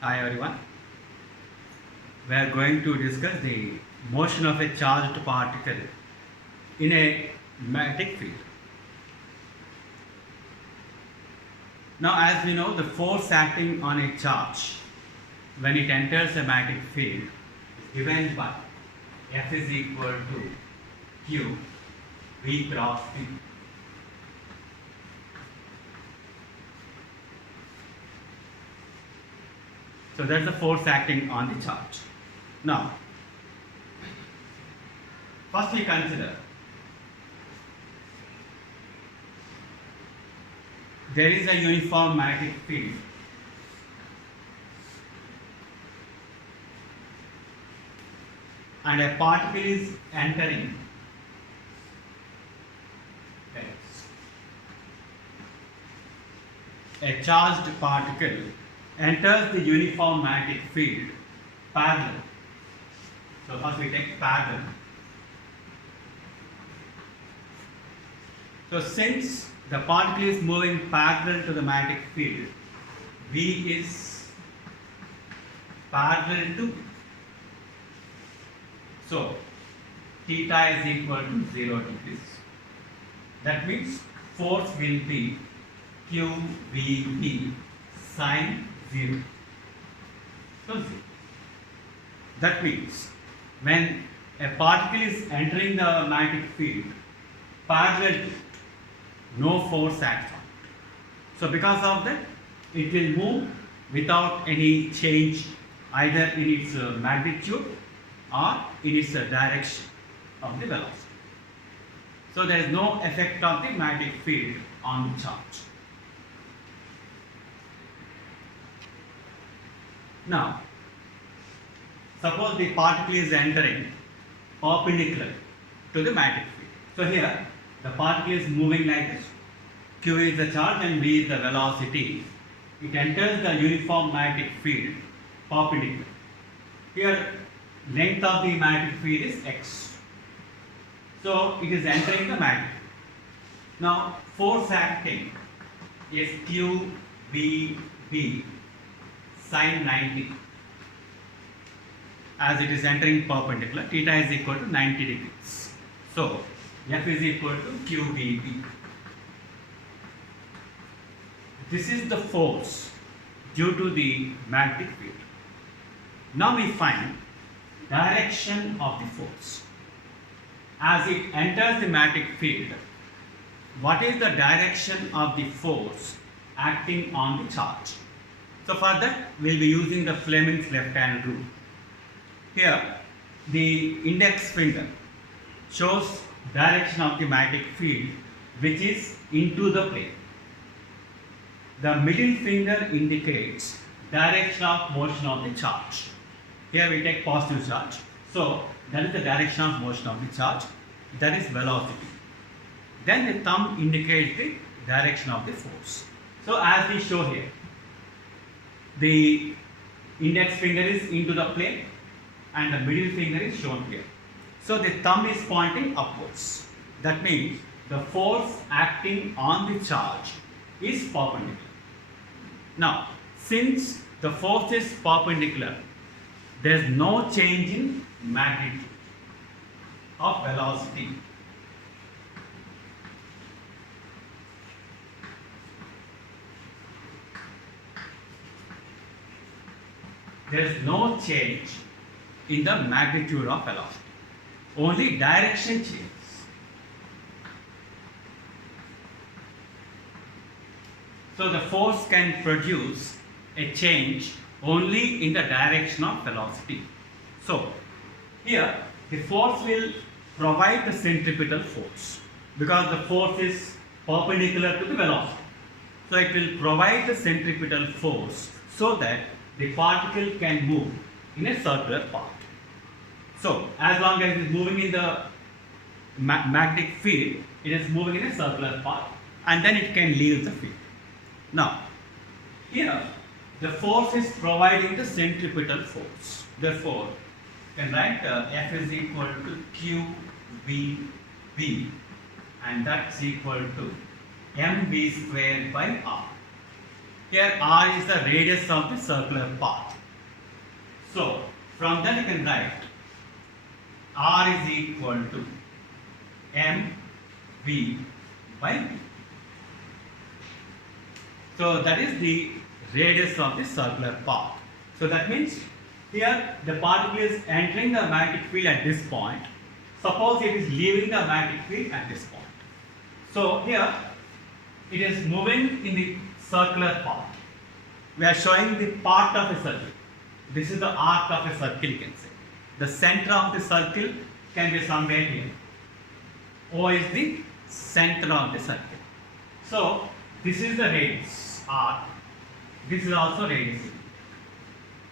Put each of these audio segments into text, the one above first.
Hi everyone. We are going to discuss the motion of a charged particle in a magnetic field. Now, as we know, the force acting on a charge when it enters a magnetic field is given by F is equal to Q V cross P. So that's the force acting on the charge. Now, first we consider there is a uniform magnetic field and a particle is entering a charged particle enters the uniform magnetic field parallel. So first we take parallel. So since the particle is moving parallel to the magnetic field, V is parallel to, so theta is equal to 0 degrees. That means force will be QVB sine 0. So 0. That means when a particle is entering the magnetic field parallel to, no force acts on it. So because of that, it will move without any change either in its magnitude or in its direction of the velocity. So there is no effect of the magnetic field on the charge. Now, suppose the particle is entering perpendicular to the magnetic field. So here, the particle is moving like this. Q is the charge and V is the velocity. It enters the uniform magnetic field perpendicular. Here, length of the magnetic field is x. So it is entering the magnetic field. Now, force acting is QVB sine 90. As it is entering perpendicular, theta is equal to 90 degrees. So F is equal to QVB. This is the force due to the magnetic field. Now we find direction of the force. As it enters the magnetic field, what is the direction of the force acting on the charge? So for that, we'll be using the Fleming's left-hand rule. Here, the index finger shows direction of the magnetic field which is into the plane. The middle finger indicates direction of motion of the charge. Here we take positive charge. So that is the direction of motion of the charge. That is velocity. Then the thumb indicates the direction of the force. So as we show here, the index finger is into the plane and the middle finger is shown here. So the thumb is pointing upwards. That means the force acting on the charge is perpendicular. Now, since the force is perpendicular, there is no change in magnitude of velocity. There is no change in the magnitude of velocity. Only direction changes. So the force can produce a change only in the direction of velocity. So here the force will provide the centripetal force because the force is perpendicular to the velocity. So it will provide the centripetal force so that the particle can move in a circular path. So as long as it is moving in the magnetic field, it is moving in a circular path and then it can leave the field. Now, here the force is providing the centripetal force. Therefore, you can write F is equal to QVB and that's equal to mv square by r. Here r is the radius of the circular path. So from that you can write r is equal to mv by v. So that is the radius of the circular path. So that means here the particle is entering the magnetic field at this point. Suppose it is leaving the magnetic field at this point. So here it is moving in the circular path. We are showing the part of a circle. This is the arc of a circle, you can say. The center of the circle can be somewhere here. O is the center of the circle. So this is the radius r. This is also radius.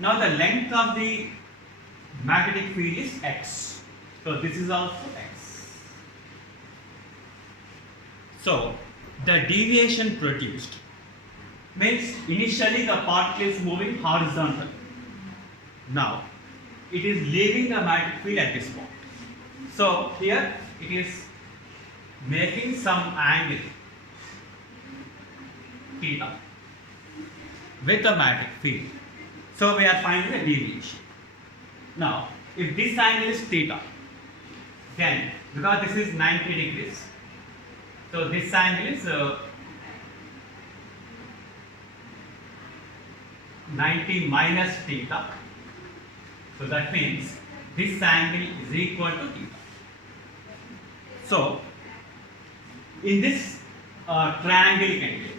Now the length of the magnetic field is x. So this is also x. So the deviation produced means initially the particle is moving horizontally. Now it is leaving the magnetic field at this point. So here it is making some angle theta with the magnetic field. So we are finding the deviation. Now if this angle is theta, then because this is 90 degrees, so this angle is 90 minus theta. So that means this angle is equal to theta. So in this triangle you can get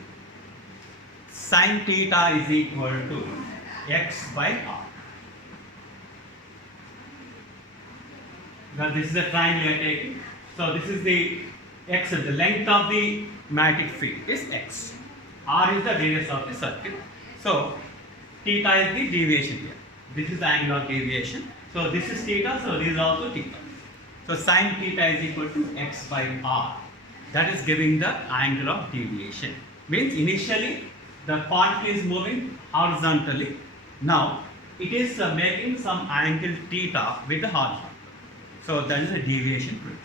sin theta is equal to x by r. Now this is the triangle you are taking. So this is the x, the length of the magnetic field is x. R is the radius of the circle. So theta is the deviation here. This is the angle of deviation. So this is theta, so this is also theta. So sin theta is equal to x by r. That is giving the angle of deviation. Means initially the particle is moving horizontally. Now it is making some angle theta with the horizontal. So that is the deviation produced.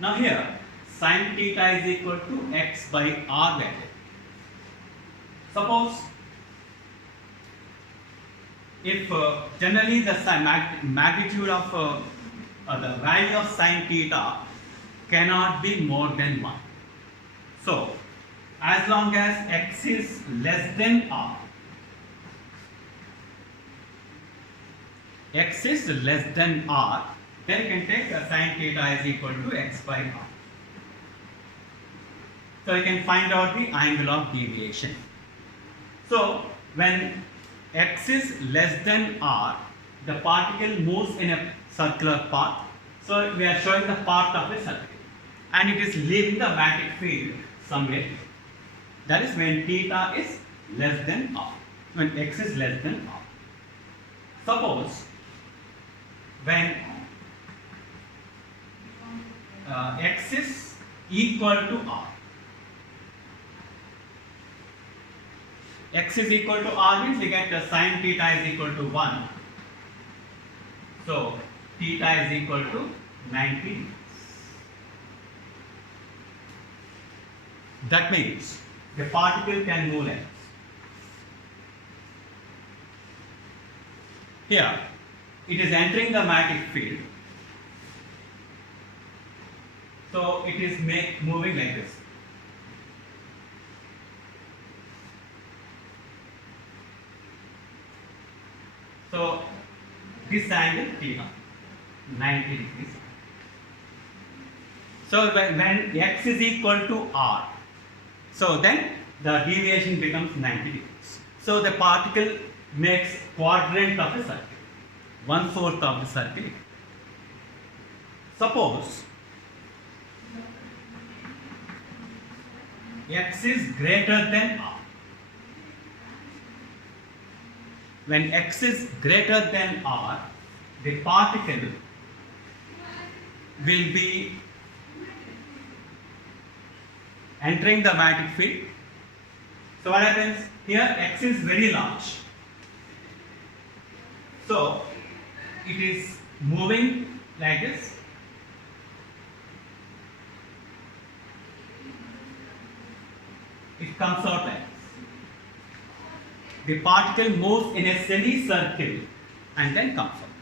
Now here sin theta is equal to x by r value. Suppose if generally the magnitude of the value of sin theta cannot be more than 1. So as long as x is less than r, x is less than r, then you can take sin theta is equal to x by r. So you can find out the angle of deviation. So when x is less than r, the particle moves in a circular path. So we are showing the path of a circle, and it is leaving the magnetic field somewhere. That is when theta is less than r, when x is less than r. Suppose when x is equal to r, x is equal to r means we get the sin theta is equal to 1. So theta is equal to 90 degrees. That means the particle can move like this. Here it is entering the magnetic field. So it is moving like this. So this angle theta, 90 degrees. So when x is equal to r, so then the deviation becomes 90 degrees. So the particle makes quadrant of a circle, 1/4 of the circle. Suppose x is greater than r. When x is greater than r, the particle will be entering the magnetic field. So what happens? Here x is very large. So it is moving like this. It comes out like this. the particle moves in a semicircle and then comes out.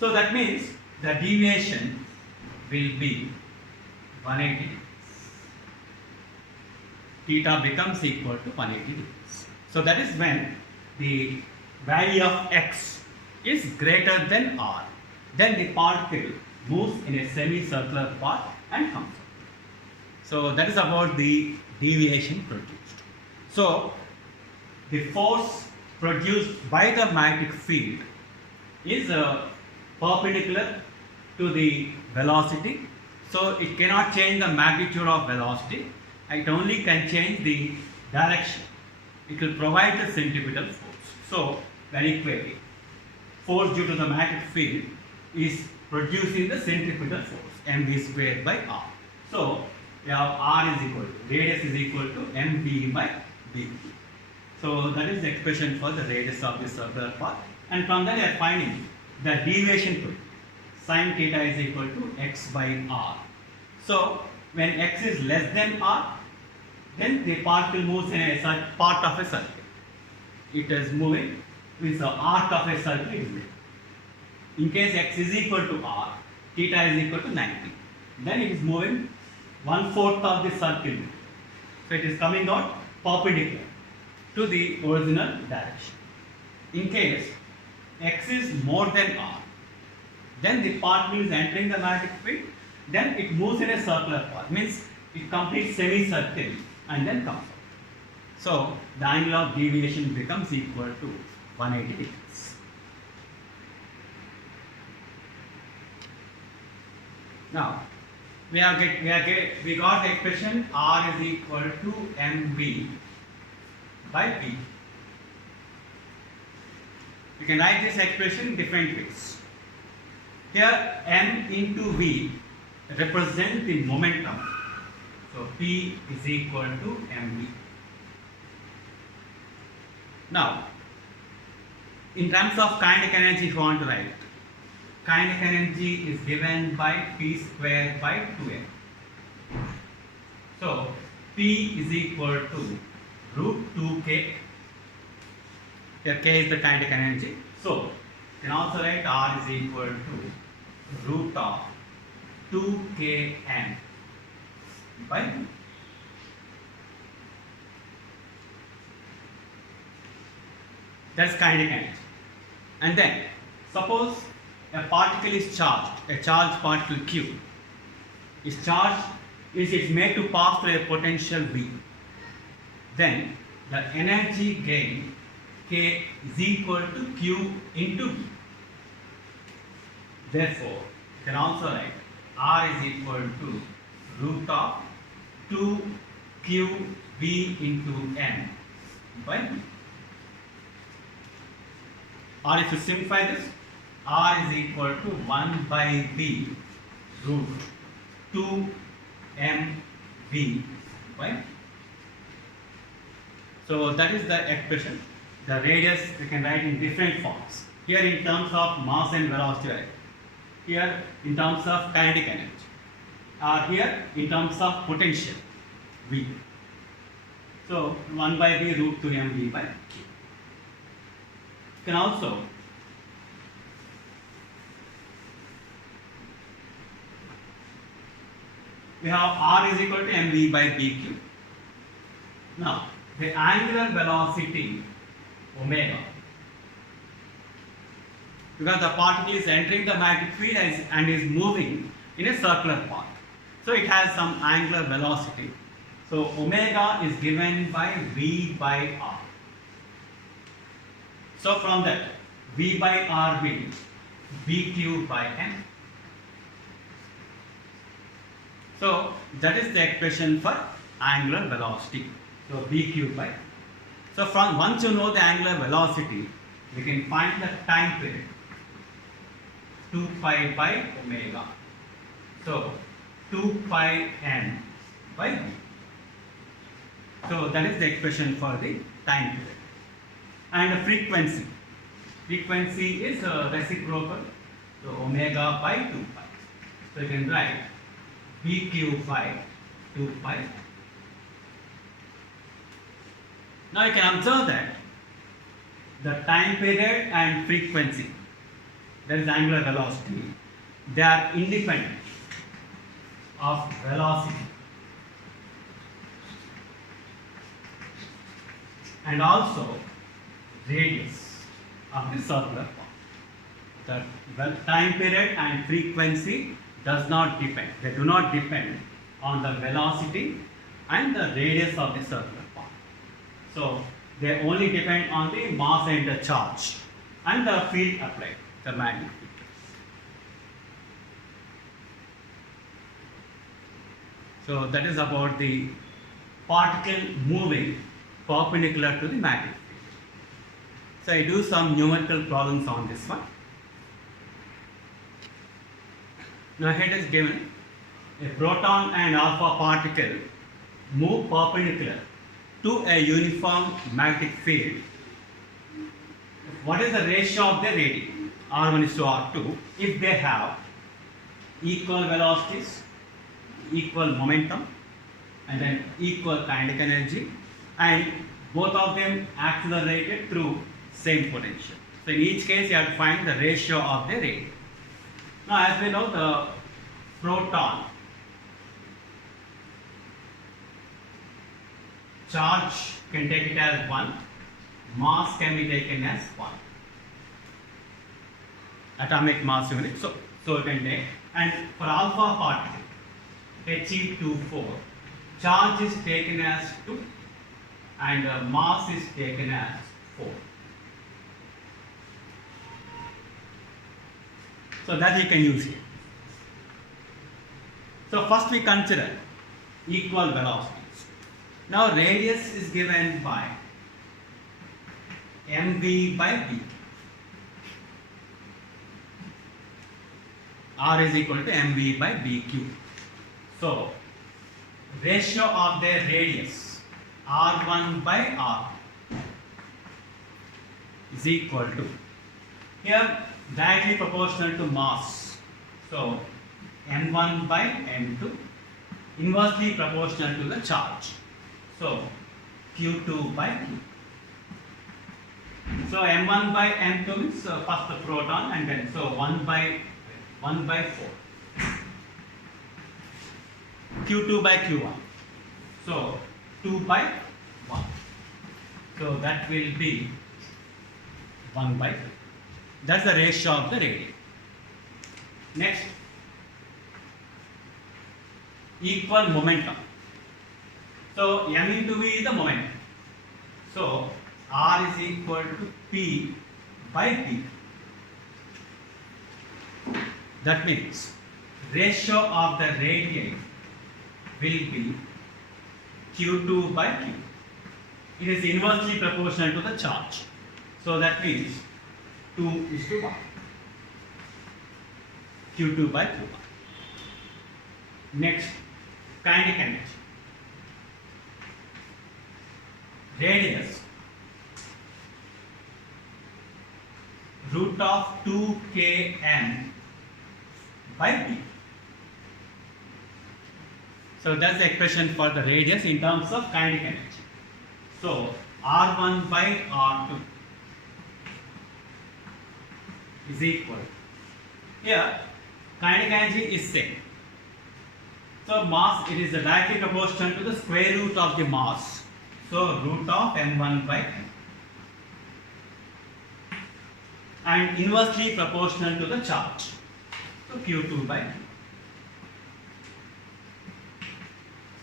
So that means the deviation will be 180 degrees. Theta becomes equal to 180 degrees. So that is when the value of x is greater than r. Then the particle moves in a semicircular path and comes out. So that is about the deviation produced. So the force produced by the magnetic field is perpendicular to the velocity. So it cannot change the magnitude of velocity. It only can change the direction. It will provide the centripetal force. So very clearly, force due to the magnetic field is producing the centripetal force, mv squared by r. So we have r is equal to, radius is equal to mv by b. So that is the expression for the radius of the circular path. And from that we are finding the deviation to sin theta is equal to x by r. So when x is less than r, then the particle moves in a part of a circle. It is moving with the arc of a circle is there. In case x is equal to r, theta is equal to 90. Then it is moving 1/4 of the circle. So it is coming out perpendicular to the original direction. In case x is more than r, then the particle is entering the magnetic field, then it moves in a circular path, means it completes semicircle and then comes out. So the angle of deviation becomes equal to 180 degrees. Now we got the expression r is equal to mv by b. You can write this expression in different ways. Here m into v represents the momentum. So P is equal to mv. Now, in terms of kinetic energy, if you want to write, kinetic energy is given by P square by 2m. So P is equal to root 2k. Here k is the kinetic energy. So you can also write R is equal to root of 2km by b. That's kinetic energy. And then suppose a particle is charged, a charged particle Q is charged, it's made to pass through a potential V. Then the energy gain K is equal to Q into V. Therefore, you can also write R is equal to root of 2qV into M by B. Or if you simplify this, R is equal to 1 by B root 2mV by B. So that is the expression. The radius we can write in different forms. Here in terms of mass and velocity, right? Here in terms of kinetic energy. Here in terms of potential V. So 1 by B root 2mV by Q. You can also we have R is equal to mV by BQ. Now the angular velocity omega, because the particle is entering the magnetic field and is moving in a circular path, so it has some angular velocity. So omega is given by V by R. So from that, V by R means BQ by M. So that is the expression for angular velocity. So BQ by. So from once you know the angular velocity, we can find the time period 2 pi by omega. So 2 pi n by b. So that is the expression for the time period. And the frequency. Frequency is reciprocal. So omega by 2 pi. So you can write BQ by 2 pi. Now you can observe that the time period and frequency, that is angular velocity, they are independent of velocity and also radius of the circular path. The time period and frequency does not depend. They do not depend on the velocity and the radius of the circular path. So they only depend on the mass and the charge and the field applied, the magnetic field. So that is about the particle moving perpendicular to the magnetic field. So I do some numerical problems on this one. Now here it is given a proton and alpha particle move perpendicular to a uniform magnetic field. What is the ratio of their radii? R1 is to R2 if they have equal velocities, equal momentum, and then equal kinetic energy, and both of them accelerated through same potential. So in each case you have to find the ratio of the radii. Now as we know, the proton charge can take it as 1, mass can be taken as 1. Atomic mass unit, so you can take, and for alpha particle He24, charge is taken as 2 and mass is taken as 4. So that we can use here. So first we consider equal velocities. Now radius is given by mv by b. R is equal to mv by bq. So ratio of their radius r1 by r is equal to, here directly proportional to mass, so m1 by m2, inversely proportional to the charge, so q2 by q. So m1 by m2 means first the proton, and then so 1 by 4, q2 by q1, so 2 by 1, so that will be 1 by 3. That's the ratio of the radii. Next, equal momentum. So m into v is the momentum. So R is equal to P by P. That means ratio of the radii will be Q2 by Q. It is inversely proportional to the charge. So that means 2 is to 1. Q2 by Q1. Next, kinetic energy. Radius root of 2 km by b. So that's the expression for the radius in terms of kinetic energy. So R1 by R2 is equal. Here kinetic energy is same. So mass, it is directly proportional to the square root of the mass. So root of m1 by m. And inversely proportional to the charge. So q2 by q.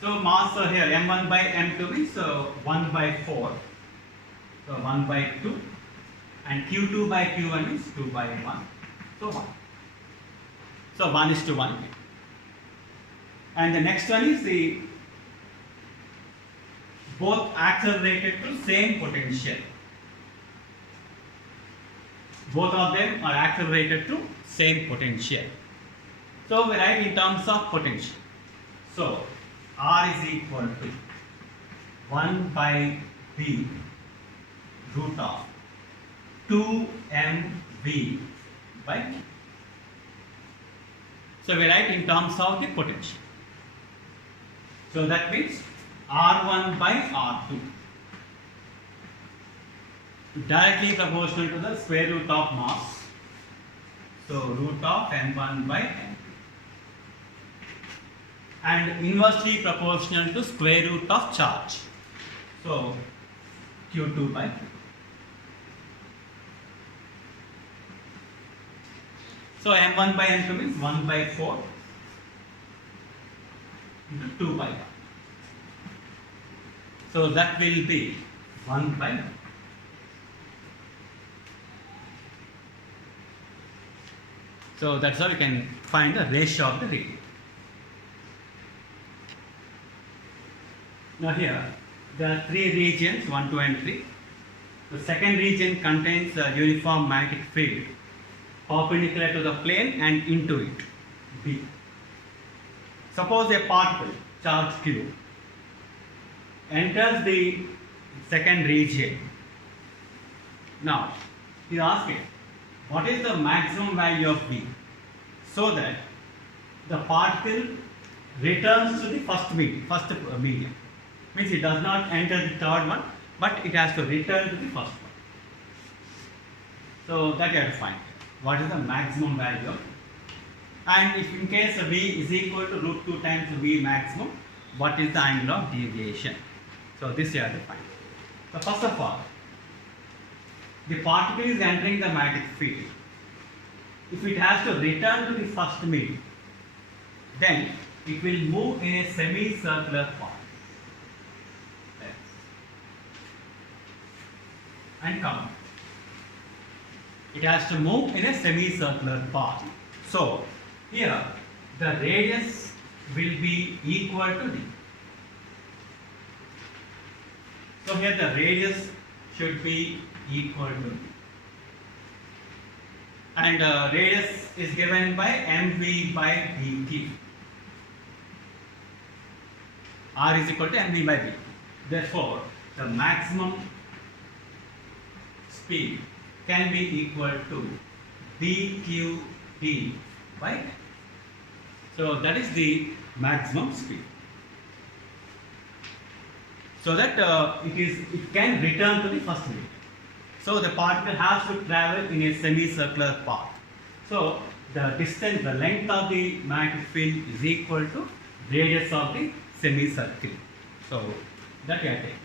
So mass here m1 by m2 is 1 by 4. So 1 by 2. And q2 by q1 is 2 by 1. So 1. So 1 is to 1. And the next one is the both accelerated to same potential. Both of them are accelerated to same potential. So we write in terms of potential. So R is equal to 1 by B root of 2 mv by Q. So we write in terms of the potential. So that means R1 by R2 directly proportional to the square root of mass. So root of m1 by m2. And inversely proportional to square root of charge. So q2 by q. So m1 by m2 means 1 by 4 into 2 by 1. So that will be 1 by 1. So that's how we can find the ratio of the radius. Now here there are three regions, 1, 2 and 3. The second region contains a uniform magnetic field perpendicular to the plane and into it, B. Suppose a particle, charge Q, enters the second region. Now, he asked it, what is the maximum value of V? So that the particle returns to the first medium. Means it does not enter the third one, but it has to return to the first one. So that you have to find. What is the maximum value of V? And if in case V is equal to root 2 times V maximum, what is the angle of deviation? So this you have to find. So first of all, the particle is entering the magnetic field. If it has to return to the first medium, then it will move in a semicircular path. And come. It has to move in a semicircular path. So here the radius will be equal to d. So here the radius should be equal to d. And radius is given by mv by dt. R is equal to mv by dt. Therefore, the maximum speed can be equal to dqd by n. So that is the maximum speed. So that it can return to the first medium. So the particle has to travel in a semicircular path. So the distance, the length of the magnetic field is equal to radius of the semicircle. So that you have taken.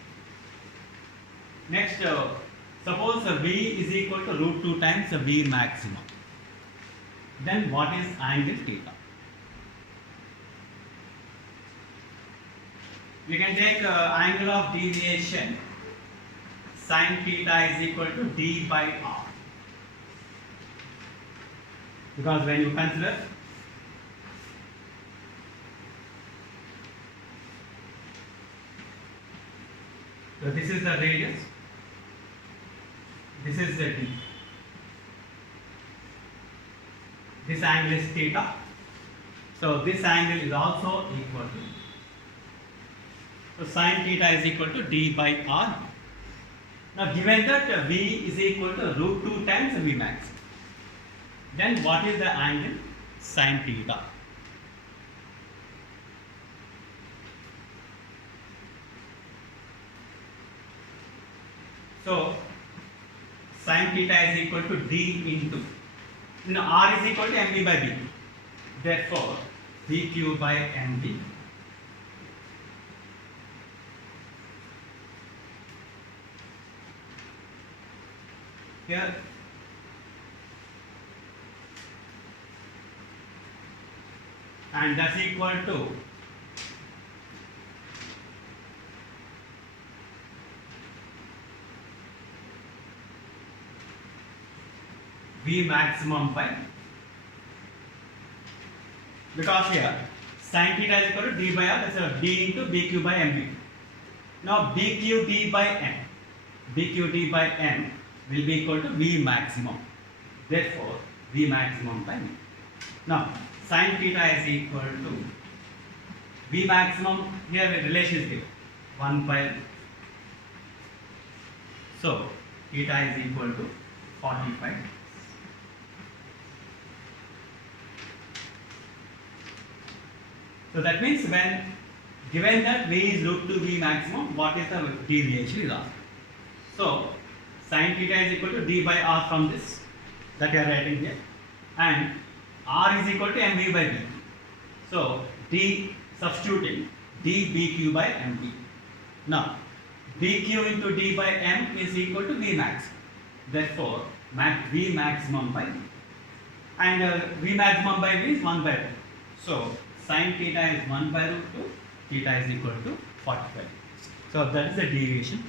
Next, suppose V is equal to root 2 times V maximum. Then what is angle theta? We can take angle of deviation sin theta is equal to d by r. Because when you consider so this is the radius, this is the d. This angle is theta. So this angle is also equal to. So sin theta is equal to d by r. Now given that V is equal to root 2 times V max, then what is the angle sin theta? So sin theta is equal to d into, R is equal to mv by b. Therefore, dq by mv. Here and that's equal to V maximum by, because here sin theta is equal to d by r, that's a d into bq by mv. Now bq d by m, bq d by m will be equal to V maximum. Therefore, V maximum by m. Now, sin theta is equal to V maximum, here the relation is given 1 by. So, theta is equal to 45. So that means when given that V is root 2 V maximum, what is the deviation is asked. So Sin theta is equal to d by r from this that you are writing here, and r is equal to mv by b. So d, substituting d bq by mv. Now bq into d by m is equal to v max. Therefore v maximum by v, and v maximum by v is 1 by root. So sin theta is 1 by root 2, theta is equal to 45. So that is the deviation.